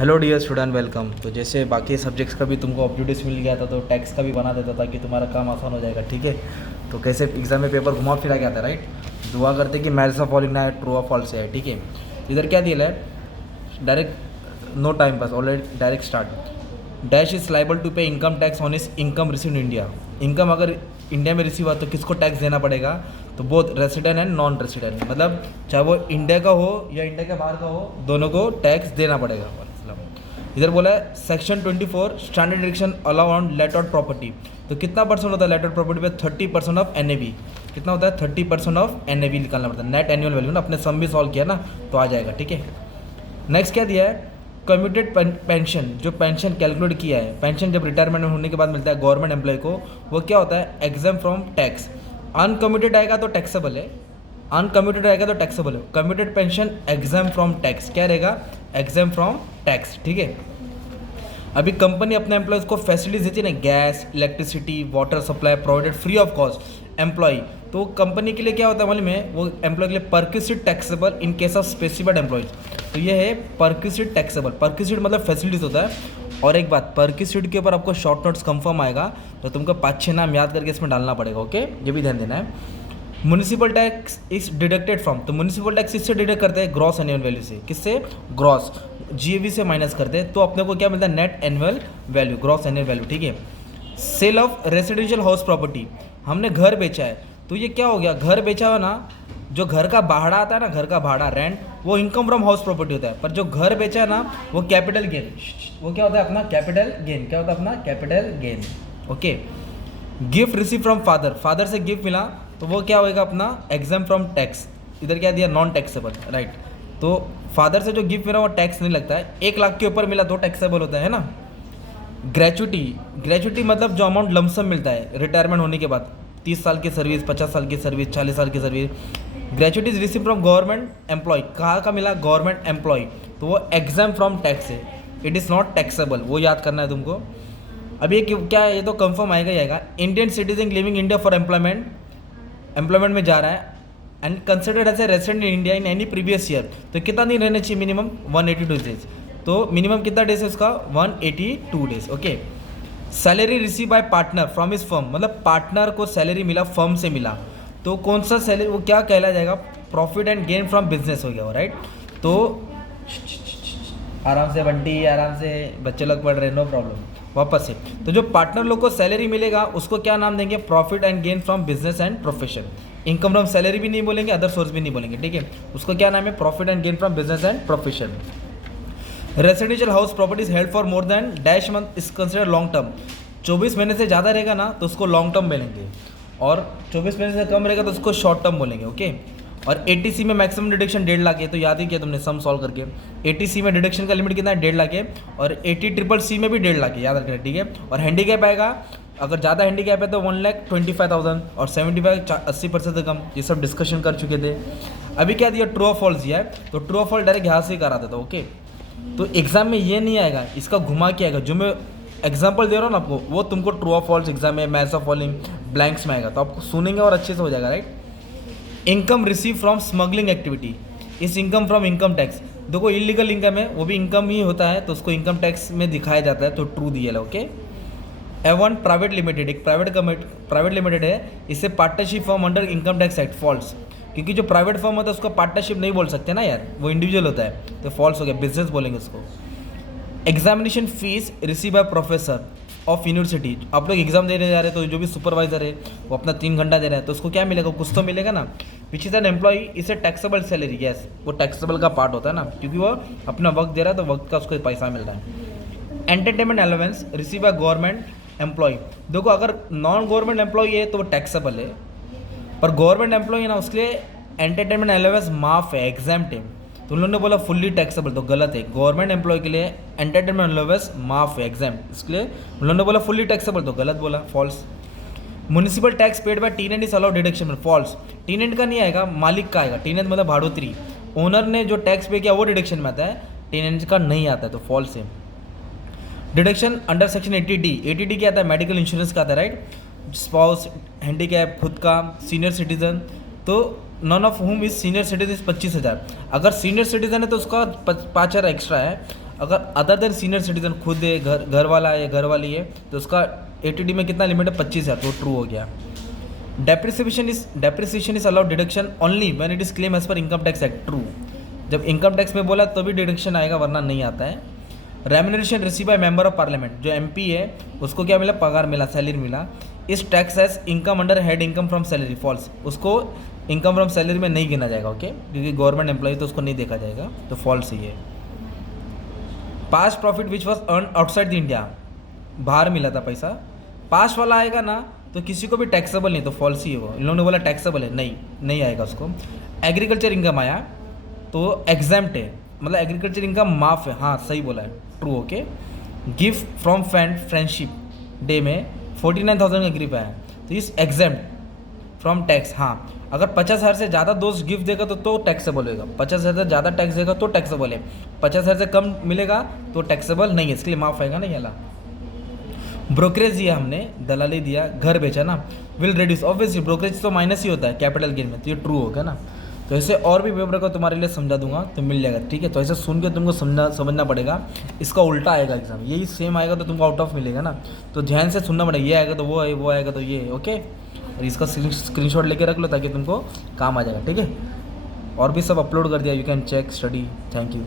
Hello dear student, welcome. तो जैसे बाकी सब्जेक्ट्स का भी तुमको अपडेट्स मिल गया था, तो टैक्स का भी बना देता ताकि तुम्हारा काम आसान हो जाएगा। ठीक है, तो कैसे एग्जाम में पेपर घुमा फिरा गया था, राइट। दुआ करते कि मैथ्स ऑफ फॉलोइंग ना है, ट्रू ऑफ फॉल्स है। ठीक है, इधर क्या दिया है, direct no time pass, already direct start. Dash is liable to pay income tax on is income receive in India. Income अगर इंडिया में रिसीव हुआ तो किसको टैक्स देना पड़ेगा, तो both resident and non resident, मतलब चाहे वो इंडिया का हो या इंडिया के बाहर का हो, दोनों को टैक्स देना पड़ेगा। इधर बोला है section 24 standard deduction allow on let out property. तो कितना परसेंट होता है लेट आउट प्रॉपर्टी पे? 30% ऑफ NAV। कितना होता है? 30% ऑफ NAV निकालना पड़ता है, नेट एनुअल वैल्यू ना। अपने सम भी सॉल्व किया ना, तो आ जाएगा। ठीक है, नेक्स्ट क्या दिया है, कम्यूटेड पेंशन। जो पेंशन कैलकुलेट किया है, पेंशन जब रिटायरमेंट होने के बाद मिलता है गवर्नमेंट एम्प्लॉय को, वो क्या होता है? Exam from tax. अनकम्यूटेड आएगा तो टैक्सेबल है, अनकम्यूटेड आएगा तो टैक्सेबल है। Commuted pension exam from tax, क्या रहेगा? Exam from tax. ठीक है, अभी कंपनी अपने एम्प्लॉयज़ को फैसिलिटीज देती है ना, gas, electricity, water supply provided free of cost employ. तो कंपनी के लिए क्या होता है मालूम है, वो एम्प्लॉय के लिए perquisite taxable in case of specified employees. तो ये है परक्विजिट टैक्सेबल। परक्विजिट मतलब फैसिलिटीज होता है। और एक बात, परक्विजिट के ऊपर आपको शॉर्ट नोट्स कंफर्म आएगा, तो तुमको 5-6 नाम याद करके इसमें डालना पड़ेगा। ओके, ये भी ध्यान देना है। Municipal tax is deducted from. तो म्यूनिसिपल टैक्स इससे डिडक्ट करते हैं ग्रॉस एनुअल वैल्यू से। किससे? ग्रॉस, GAV से माइनस करते हैं, तो अपने को क्या मिलता है? Net annual value, gross annual value. ठीक है, sale of residential house property. हमने घर बेचा है, तो ये क्या हो गया? घर बेचा हुआ ना, जो घर का भाड़ा आता है ना, घर का भाड़ा रेंट, वो इनकम फ्रॉम हाउस प्रॉपर्टी होता है। पर जो घर बेचा है ना, वो कैपिटल गेन। वो क्या होता है अपना? Capital gain. क्या होता है अपना? Capital gain. Okay, gift receive from father. Father से गिफ्ट मिला, तो वो क्या होएगा अपना? Exam from tax. इधर क्या दिया? Non taxable, right. तो फादर से जो गिफ्ट मिला वो टैक्स नहीं लगता है। 1 लाख के ऊपर मिला तो टैक्सेबल होता है ना। ग्रेचुटी, ग्रेचुटी मतलब जो अमाउंट लमसम मिलता है रिटायरमेंट होने के बाद, 30 साल की सर्विस, 50 साल की सर्विस, 40 साल की service. Gratuity is receive from government employ. कहाँ का मिला? गवर्नमेंट एम्प्लॉय, तो वो एग्जाम फ्रॉम टैक्स है, इट इज़ नॉट टैक्सेबल। वो याद करना है तुमको। अब ये क्या है, ये तो कंफर्म आएगा ही आएगा। Indian citizen living India for employment, employment में जा रहा है and considered as a resident in India in any previous year. तो कितना दिन रहने चाहिए? Minimum 182 days. तो मिनिमम कितना डेज है उसका? 182 days. Okay, salary receive by partner from his firm, मतलब पार्टनर को सैलरी मिला, फर्म से मिला, तो कौन सा सैलरी, वो क्या कहला जाएगा? Profit and gain from business हो गया वो, राइट। तो आराम से बंटी, आराम से, बच्चे लोग पढ़ रहे, नो प्रॉब्लम। वापस से, तो जो पार्टनर लोग को सैलरी मिलेगा उसको क्या नाम देंगे? Profit and gain from business and profession. Income from salary भी नहीं बोलेंगे, अदर सोर्स भी नहीं बोलेंगे। ठीक है, उसको क्या नाम है? Profit and gain from business and profession. Residential house properties held for more than dash month is consider long term. 24 महीने से ज़्यादा रहेगा ना, तो उसको लॉन्ग टर्म बोलेंगे, और 24 महीने से कम रहेगा तो उसको शॉर्ट टर्म बोलेंगे। ओके, और 80C में मैक्सिमम डिडक्शन 1.5 लाख है, तो याद ही किया तुमने सम सॉल्व करके। 80C में डिडक्शन का लिमिट कितना है? 1.5 लाख है, और 80CCC में भी 1.5 लाख है, याद रखना। ठीक है, और हैंडीकैप आएगा, अगर ज़्यादा हैंडीकैप है तो 1,25,000, और 75 80% से कम। ये सब डिस्कशन कर चुके थे। अभी क्या दिया? ट्रू ऑफ फॉल्स दिया है, तो ट्रू ऑफ फॉल्स डायरेक्ट यहाँ से ही करा देता। ओके, तो एग्जाम में ये नहीं आएगा, इसका घुमा के आएगा। जो मैं एग्जाम्पल दे रहा हूँ ना आपको, वो तुमको ट्रू ऑफ फॉल्स एग्जाम में, मैथ्स ऑफ फॉलोइंग ब्लैंक्स में आएगा, तो आपको सुनेंगे और अच्छे से हो जाएगा, right. Income receive from smuggling activity इस इनकम फ्रॉम इनकम टैक्स। देखो, इलीगल इनकम है, वो भी इनकम ही होता है, तो उसको इनकम टैक्स में दिखाया जाता है, तो ट्रू दिया है। ओके, एवन प्राइवेट लिमिटेड, एक प्राइवेट लिमिटेड है, इससे partnership firm under income tax act, false. क्योंकि जो प्राइवेट फॉर्म होता है उसको पार्टनरशिप नहीं बोल सकते ना यार, वो इंडिविजुअल होता है, तो फॉल्स हो गया, बिजनेस बोलेंगे उसको। Examination fees receive by professor of university. आप लोग एग्जाम देने जा रहे हैं, तो जो भी सुपरवाइजर है वो अपना 3 घंटा दे रहा है, तो उसको क्या मिलेगा? कुछ तो मिलेगा ना। विच इज़ एन एम्प्लॉई इसे टैक्सेबल सैलरी, यस, वो टैक्सेबल का पार्ट होता है ना, क्योंकि वो अपना वक्त दे रहा है, तो वक्त का उसको पैसा मिल रहा है। Entertainment allowance receive by government employ. देखो, अगर नॉन गवर्नमेंट एम्प्लॉई है तो वो टैक्सेबल है, पर गवर्नमेंट एम्प्लॉई है ना, उसके लिए एंटरटेनमेंट अलाउंस माफ है, एग्जाम्प्ट है। तो उन्होंने बोला फुल्ली टैक्सेबल, तो गलत है। गवर्नमेंट एम्प्लॉय के लिए एंटरटेनमेंट अलाउंस माफ है, एग्जाम, इसलिए उन्होंने बोला फुल्ली टैक्सेबल, तो गलत बोला, false. Municipal tax paid by tenant is allowed deduction में, फॉल्स। टीनेंट का नहीं आएगा, मालिक का आएगा। टीनेंट मतलब भाड़ोत्री, ओनर ने जो टैक्स पे किया वो डिडक्शन में आता है, टीनेंट का नहीं आता है, तो फॉल्स है। Deduction under section 80D, 80D क्या आता है? मेडिकल इंश्योरेंस का आता है, राइट। स्पाउस, हैंडीकैप, खुद का, सीनियर सिटीजन, तो नॉन ऑफ हुम इज सीनियर सिटीजन इज 25,000। अगर सीनियर सिटीजन है तो उसका 5,000 एक्स्ट्रा है, अगर अदर देन सीनियर सिटीजन खुद है, घर वाला है, घर वाली है, तो उसका ATD में कितना लिमिट है 25,000, तो ट्रू हो गया। Depreciation is allowed deduction only when it is claim as per income tax act, true. जब इनकम टैक्स में बोला तो भी डिडक्शन आएगा, वरना नहीं आता है। Remuneration receive by member of parliament, जो MP है उसको क्या मिला, पगार मिला, सैलरी मिला, is tax as income under head income from salary, false, उसको इनकम फ्रॉम सैलरी में नहीं गिना जाएगा, ओके, क्योंकि गवर्नमेंट एम्प्लॉय तो उसको नहीं देखा जाएगा, तो फॉल्स ही है। Past profit which was earn outside the India, बाहर मिला था पैसा, पास्ट वाला आएगा ना तो किसी को भी टैक्सेबल नहीं, तो फॉल्स ही है वो। इन लोगों ने बोला टैक्सेबल है, नहीं आएगा उसको। एग्रीकल्चर इनकम आया तो एग्जाम्प्ट है, मतलब एग्रीकल्चर इनकम माफ है, हाँ सही बोला है, true, okay. Gift from friendship day में 49,000 का गिफ्ट आया, तो इस एग्जाम्प्ट फ्रॉम टैक्स, हाँ। अगर 50,000 से ज़्यादा दोस्त गिफ्ट देगा तो टैक्सेबल होगा, 50,000 से ज़्यादा टैक्स देगा तो टैक्सेबल है, 50,000 से कम मिलेगा तो टैक्सेबल नहीं है, इसके लिए माफ आएगा ना ये वाला। ब्रोकरेज दिया हमने, दलाली दिया, घर बेचा ना, विल रिड्यूस, ऑब्वियसली ब्रोकरेज तो माइनस ही होता है कैपिटल गेन में, तो ये ट्रू होगा ना। तो ऐसे और भी पेपर को तुम्हारे लिए समझा दूंगा तो मिल जाएगा, ठीक है। तो ऐसे सुन के तुमको समझना पड़ेगा, इसका उल्टा आएगा एग्जाम, यही सेम आएगा तो तुमको आउट ऑफ मिलेगा ना, तो ध्यान से सुनना पड़ेगा, ये आएगा तो वो है, वो आएगा तो ये, ओके। और इसका स्क्रीनशॉट लेके रख लो ताकि तुमको काम आ जाएगा, ठीक है। और भी सब अपलोड कर दिया, you can check, study. Thank you.